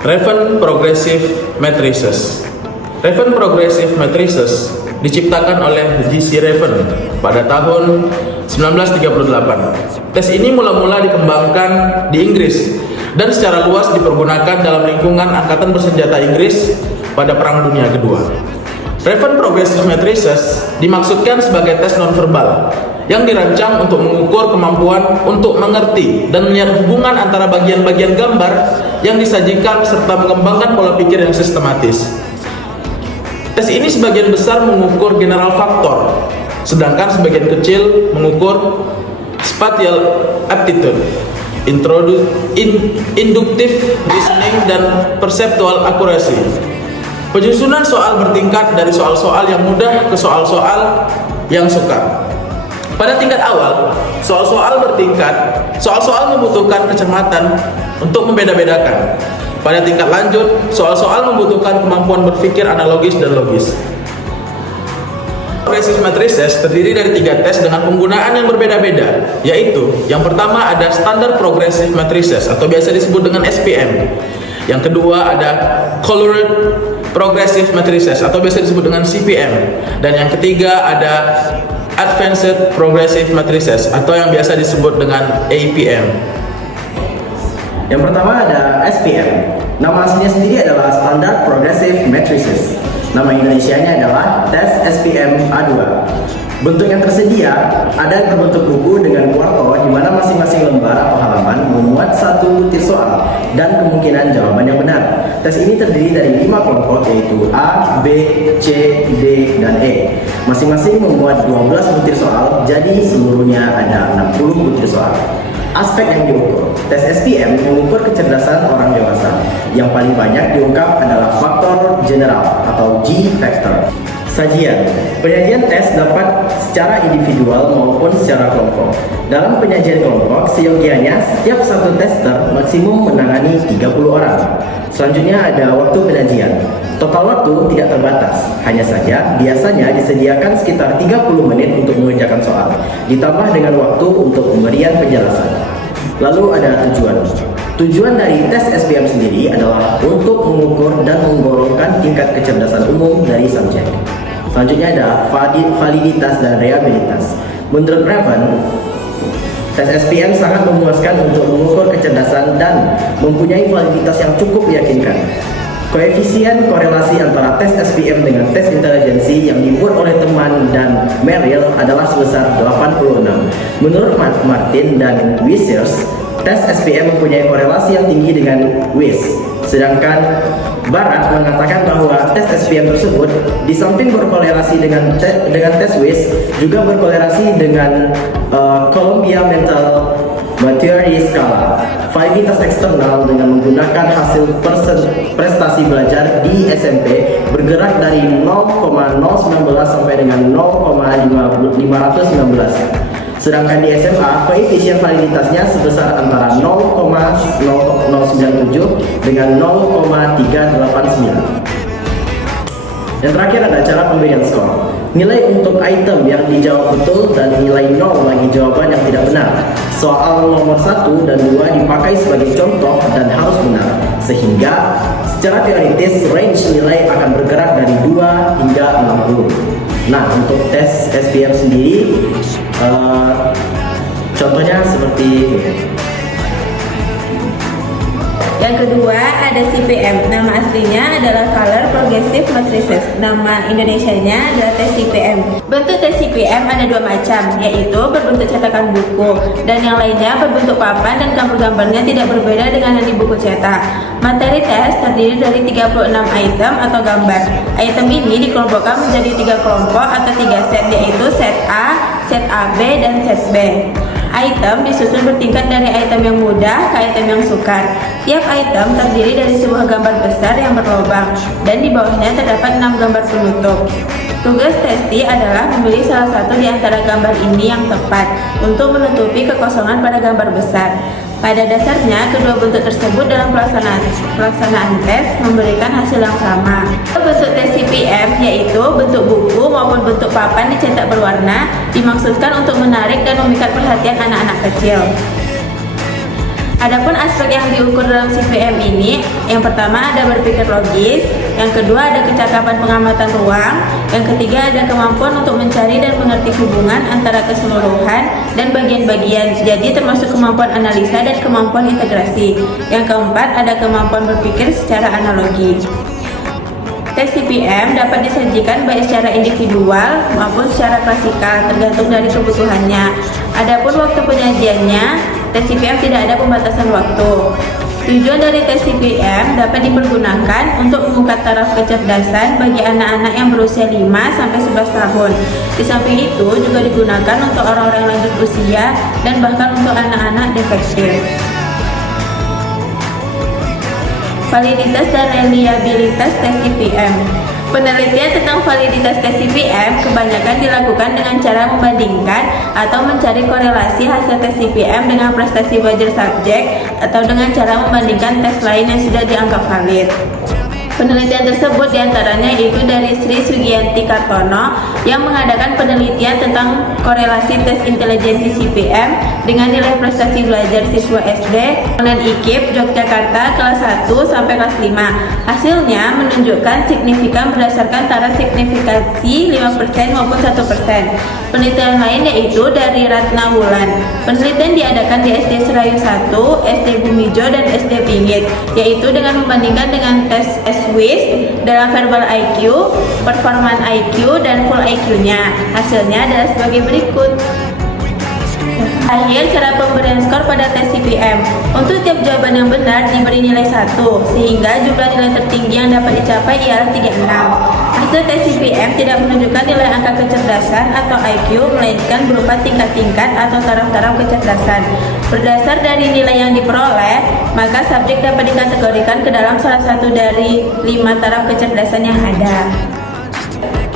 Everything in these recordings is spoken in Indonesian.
Raven Progressive Matrices. Raven Progressive Matrices diciptakan oleh J.C. Raven pada tahun 1938. Tes ini mula-mula dikembangkan di Inggris dan secara luas dipergunakan dalam lingkungan Angkatan Bersenjata Inggris pada Perang Dunia Kedua. Raven Progressive Matrices dimaksudkan sebagai tes nonverbal yang dirancang untuk mengukur kemampuan untuk mengerti dan melihat hubungan antara bagian-bagian gambar yang disajikan serta mengembangkan pola pikir yang sistematis. Tes ini sebagian besar mengukur general faktor, sedangkan sebagian kecil mengukur spatial aptitude, inductive reasoning, dan perceptual accuracy. Penyusunan soal bertingkat dari soal-soal yang mudah ke soal-soal yang sukar. Pada tingkat awal, soal-soal membutuhkan kecermatan untuk membeda-bedakan. Pada tingkat lanjut, soal-soal membutuhkan kemampuan berpikir analogis dan logis. Progressive Matrices terdiri dari 3 tes dengan penggunaan yang berbeda-beda, yaitu yang pertama ada Standard Progressive Matrices atau biasa disebut dengan SPM. Yang kedua ada Colored Progressive Matrices atau biasa disebut dengan CPM. Dan yang ketiga ada Advanced Progressive Matrices atau yang biasa disebut dengan APM. Yang pertama ada SPM. Nama aslinya sendiri adalah Standard Progressive Matrices. Nama Indonesianya adalah Tes SPM A2. Bentuk yang tersedia ada berbentuk buku dengan kuarto di mana masing-masing lembar atau halaman memuat satu butir soal dan kemungkinan jawaban yang benar. Tes ini terdiri dari 5 kelompok yaitu A, B, C, D, dan E. Masing-masing memuat 12 butir soal, jadi seluruhnya ada 60 butir soal. Aspek yang diukur. Tes SPM mengukur kecerdasan orang dewasa. Yang paling banyak diungkap adalah faktor general atau G factor. Sajian. Penyajian tes dapat secara individual maupun secara kelompok. Dalam penyajian kelompok, seyogianya setiap satu tester maksimum menangani 30 orang. Selanjutnya ada waktu penyajian. Total waktu tidak terbatas. Hanya saja biasanya disediakan sekitar 30 menit untuk mengerjakan soal, ditambah dengan waktu untuk pemberian penjelasan. Lalu ada tujuan. Tujuan dari tes SPM sendiri adalah untuk mengukur dan menggolongkan tingkat kecerdasan umum dari subjek. Selanjutnya ada validitas dan reliabilitas. Menurut Raven, tes SPM sangat memuaskan untuk mengukur kecerdasan dan mempunyai validitas yang cukup meyakinkan. Koefisien korelasi antara tes SPM dengan tes intelijensi yang dibuat oleh teman dan Merrill adalah sebesar 86. Menurut Martin dan Wissers, tes SPM mempunyai korelasi yang tinggi dengan WIS. Sedangkan Barat mengatakan bahwa tes SPM tersebut di samping berkorelasi dengan tes WIS juga berkorelasi dengan Columbia Mental Maturity Scala. Validitas eksternal dengan menggunakan hasil prestasi belajar di SMP bergerak dari 0,019 sampai dengan 0,519. Sedangkan di SMA, koefisien validitasnya sebesar antara 0,0097 dengan 0,389. Yang terakhir ada cara pemberian skor. Nilai untuk item yang dijawab betul dan nilai 0 bagi jawaban yang tidak benar. Soal nomor 1 dan 2 dipakai sebagai contoh dan harus benar. Sehingga secara teoritis range nilai akan bergerak dari 2 hingga 60. Nah, untuk tes SPM sendiri contohnya seperti yang kedua ada CPM. Nama aslinya adalah Color Progressive Matrices. Nama Indonesianya adalah tes CPM. Bentuk tes CPM ada 2 macam, yaitu berbentuk cetakan buku dan yang lainnya berbentuk papan dan gambar-gambarnya tidak berbeda dengan yang di buku cetak. Materi tes terdiri dari 36 item atau gambar. Item ini dikelompokkan menjadi 3 kelompok atau 3 set, yaitu set A, set AB, dan set B. Item disusun bertingkat dari item yang mudah ke item yang sukar. Tiap item terdiri dari sebuah gambar besar yang berlubang dan di bawahnya terdapat 6 gambar penutup. Tugas testi adalah memilih salah satu di antara gambar ini yang tepat untuk menutupi kekosongan pada gambar besar. Pada dasarnya, kedua bentuk tersebut dalam pelaksanaan tes memberikan hasil yang sama. Bentuk tes CPM yaitu bentuk buku maupun bentuk papan dicetak berwarna dimaksudkan untuk menarik dan memikat perhatian anak-anak kecil. Adapun aspek yang diukur dalam CPM ini, yang pertama ada berpikir logis, yang kedua ada kecakapan pengamatan ruang, yang ketiga ada kemampuan untuk mencari dan mengerti hubungan antara keseluruhan dan bagian-bagian, jadi termasuk kemampuan analisa dan kemampuan integrasi. Yang keempat ada kemampuan berpikir secara analogi. Tes CPM dapat disajikan baik secara individual maupun secara klasikal, tergantung dari kebutuhannya. Adapun waktu penyajiannya, tes CPM tidak ada pembatasan waktu. Tujuan dari tes CPM dapat dipergunakan untuk membuka taraf kecerdasan bagi anak-anak yang berusia 5-11 tahun. Di samping itu juga digunakan untuk orang-orang lanjut usia dan bahkan untuk anak-anak defektif. Validitas dan reliabilitas tes CPM. Penelitian tentang validitas tes CPM kebanyakan dilakukan dengan cara membandingkan atau mencari korelasi hasil tes CPM dengan prestasi wajar subjek atau dengan cara membandingkan tes lain yang sudah dianggap valid. Penelitian tersebut diantaranya yaitu dari Sri Sugianti Kartono yang mengadakan penelitian tentang korelasi tes intelijensi CPM dengan nilai prestasi belajar siswa SD dan IKIP Yogyakarta kelas 1 sampai kelas 5. Hasilnya menunjukkan signifikan berdasarkan taraf signifikansi 5% maupun 1%. Penelitian lain yaitu dari Ratna Wulan. Penelitian diadakan di SD Serayu 1, SD Bumijo, dan SD Pinggit, yaitu dengan membandingkan dengan tes SWIS dalam verbal IQ, performance IQ, dan full IQ-nya. Hasilnya adalah sebagai berikut. Akhir cara pemberian skor pada tes CPM. Untuk tiap jawaban yang benar diberi nilai 1, sehingga jumlah nilai tertinggi yang dapat dicapai ialah 36. Hasil tes CPM tidak menunjukkan nilai angka kecerdasan atau IQ, melainkan berupa tingkat-tingkat atau taraf-taraf kecerdasan. Berdasar dari nilai yang diperoleh, maka subjek dapat dikategorikan ke dalam salah satu dari 5 taraf kecerdasan yang ada.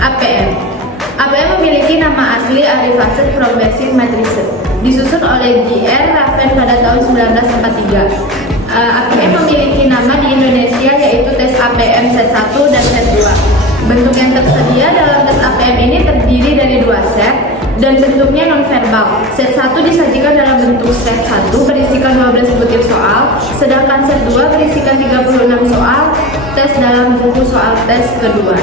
APM. APM memiliki nama asli Advanced Progressive Matrices, disusun oleh J.R. Raven pada tahun 1943. APM memiliki nama di Indonesia yaitu tes APM set 1 dan set 2. Bentuk yang tersedia dalam tes APM ini terdiri dari 2 set dan bentuknya nonverbal. Set 1 disajikan dalam bentuk set 1 berisikan 12 butir soal, sedangkan set 2 berisikan 36 soal tes dalam buku soal tes kedua.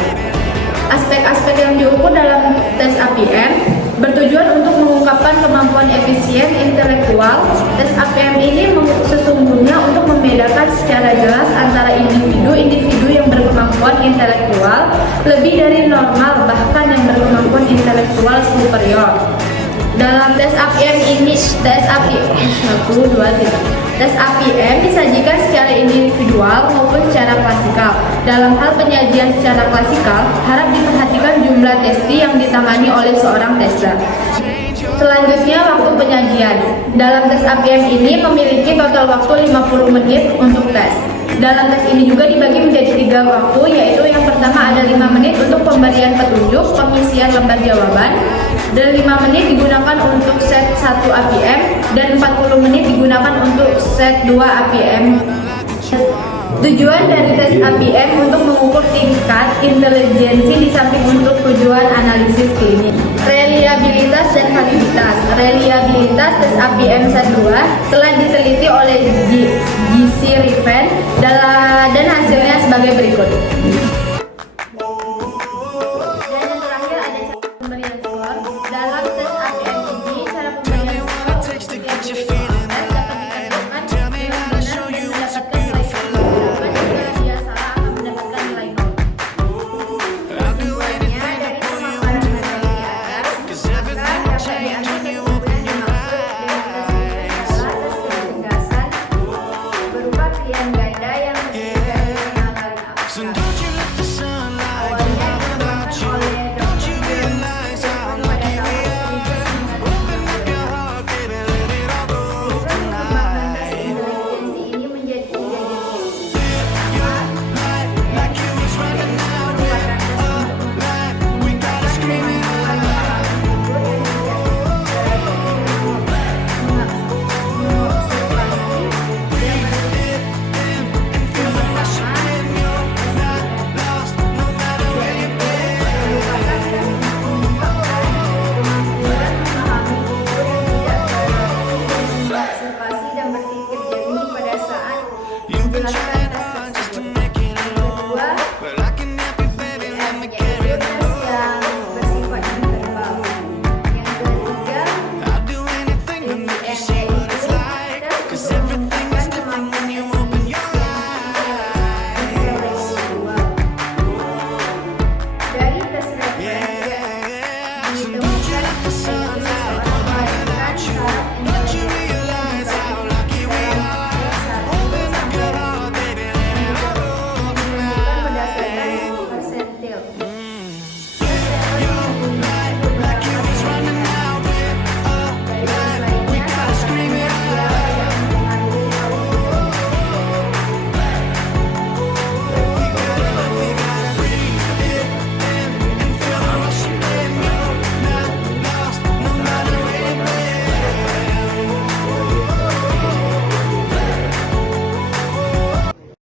Aspek-aspek yang diukur dalam tes APM bertujuan untuk mengungkapkan kemampuan efisien intelektual. Tes APM ini sesungguhnya untuk membedakan secara jelas antara individu-individu yang berkemampuan intelektual lebih dari normal bahkan yang berkemampuan intelektual superior. Dalam tes APM ini, tes APM disajikan secara individual maupun secara klasikal. Dalam hal penyajian secara klasikal, harap diperhatikan jumlah testi yang ditangani oleh seorang tester. Selanjutnya, waktu penyajian. Dalam tes APM ini memiliki total waktu 50 menit untuk tes. Dalam tes ini juga dibagi menjadi 3 waktu, yaitu yang pertama ada 5 menit untuk pemberian petunjuk, pengisian lembar jawaban, dan 5 menit digunakan untuk set 1 APM, dan 40 menit digunakan untuk set 2 APM. Tujuan dari tes APM untuk mengukur tingkat intelijensi di samping untuk tujuan analisis klinis. Reliabilitas dan validitas. Reliabilitas tes APM set 2 telah diteliti oleh J.C. Raven dan hasilnya sebagai berikut. Dan yang terakhir ada cara pemberian skor. Dalam tes APM ini, cara pemberian skor untuk setiap tes dapat ditentukan dengan benar dan mendapatkan nilai 1. Jika dia salah akan mendapatkan nilai 0. Kesimpulannya, dari pemaparan materi di atas, maka dapat diambil kesimpulan yang dimaksud dengan tes ini adalah tes kecerdasan berupa pilihan ganda yang